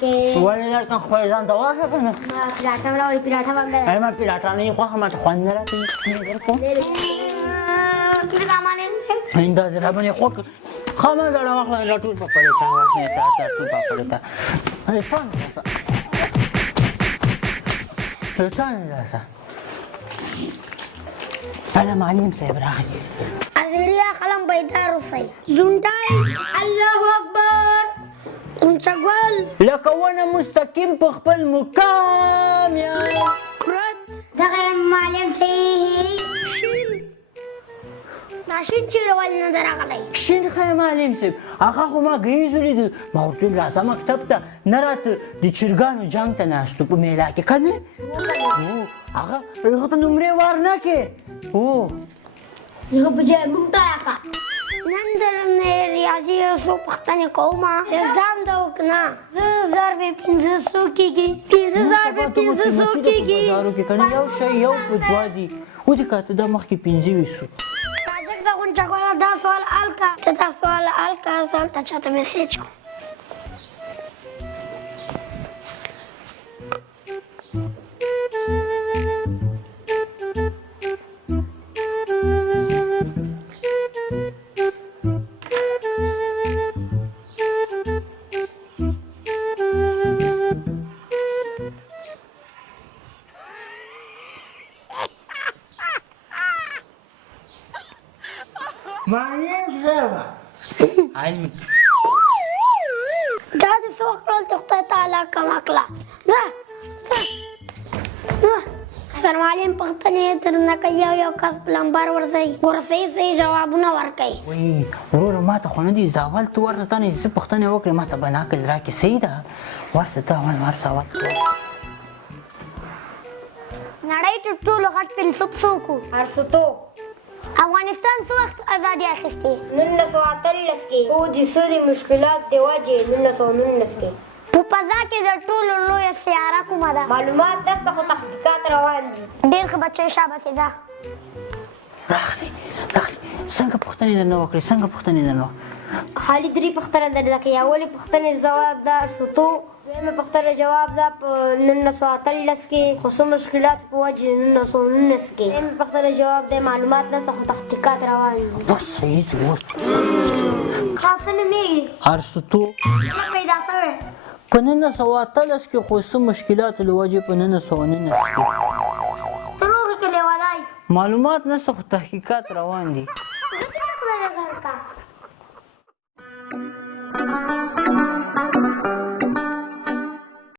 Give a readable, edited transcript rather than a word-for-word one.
کې ولې درته خپل ځان ته واخله که نه پراټه مې راوړې پراټه باندې ما پیراټه نه خوښه ماته خوند نه راکوي کله سامان دا دې راباندې خوښ ښه ما زړه واخله دا ټول په پړې تا واخلې تا ټول په پړې تا ریټان داسه ریټان داسه هله معلم صاحب راغی ازیریا خلم بیدار اوسئ زونډای الله اکبر اونچګول لکه ونه مستقیم په خپل مقام یا دغه معلم صاحب شین دا شین چیرې ولې نه دی راغلی شین ښه معلم صاحب هغه خو ما ګهیز ولیدو ما ورته ویل راځه مکتب ته نه راته د چرګانو جنګ ته ناست په میله کې که نه هغه هغه ته نمرې ور نه کې هو هغه په جای موږ ته راکړه نن درنه ریاضي یو څو پوښتنې کوم زده هم ده وکنه زه ضرب 500 کېږي 500 کېږي بازارو کې که نه یو شی یو په دوه دي ودې که ته دا مخکې 25 راجک د غونچکواله دا سوال حل کړه ته دا سوال حل کړه زه هلته چاته میسیج کوم معلم صاحب علم دا دې څه وکړل چې خدای تعالی کمه کړه سر معلم پوښتنې درنه کوي یو کس پلمبر ورځي ګورسۍ صحیح جوابونه ورکوي وایي وروره ما ته خو نه دي زه اول ته ورځه تا نه څه پوښتنې وکړې ما ته به نقل راکړې صحیح ده ورسه ته اول ورسه اول نړۍ تر ټولو غټ فیلسوف څوک و ارسطو افغانستان څه وخت ازادي اخیستې 1918 کې خو د سودي مشکلات د وجې 1919 کې په فضا کې د ټولو لویه سیاره کومه ده معلومات دسته خو تحقیقات روان دي ډېر ښه بچی شاباسې ځه راغلی څنګه پوښتنې درنه وکړې څنګه پوښتنې درنه خالي درې پوښتنه درته کوي اولې پوښتنې جواب ده ارسطو دویمه پوښتنه جواب ده په 1918 کې خو څه مشکلات په وجې 1919 کې درېیمه پوښتنه جواب دی معلومات دلته خو تحقیقات روان دي بس صحیح دی اوس خاصه نومېږي ارسطو کله پیدا شوی په 1918 کې خو څه مشکلاتو له وجې په 1919 کې ته روغې که لیونی معلومات نشته خو تحقیقات روان دي خدای دې خیر کړه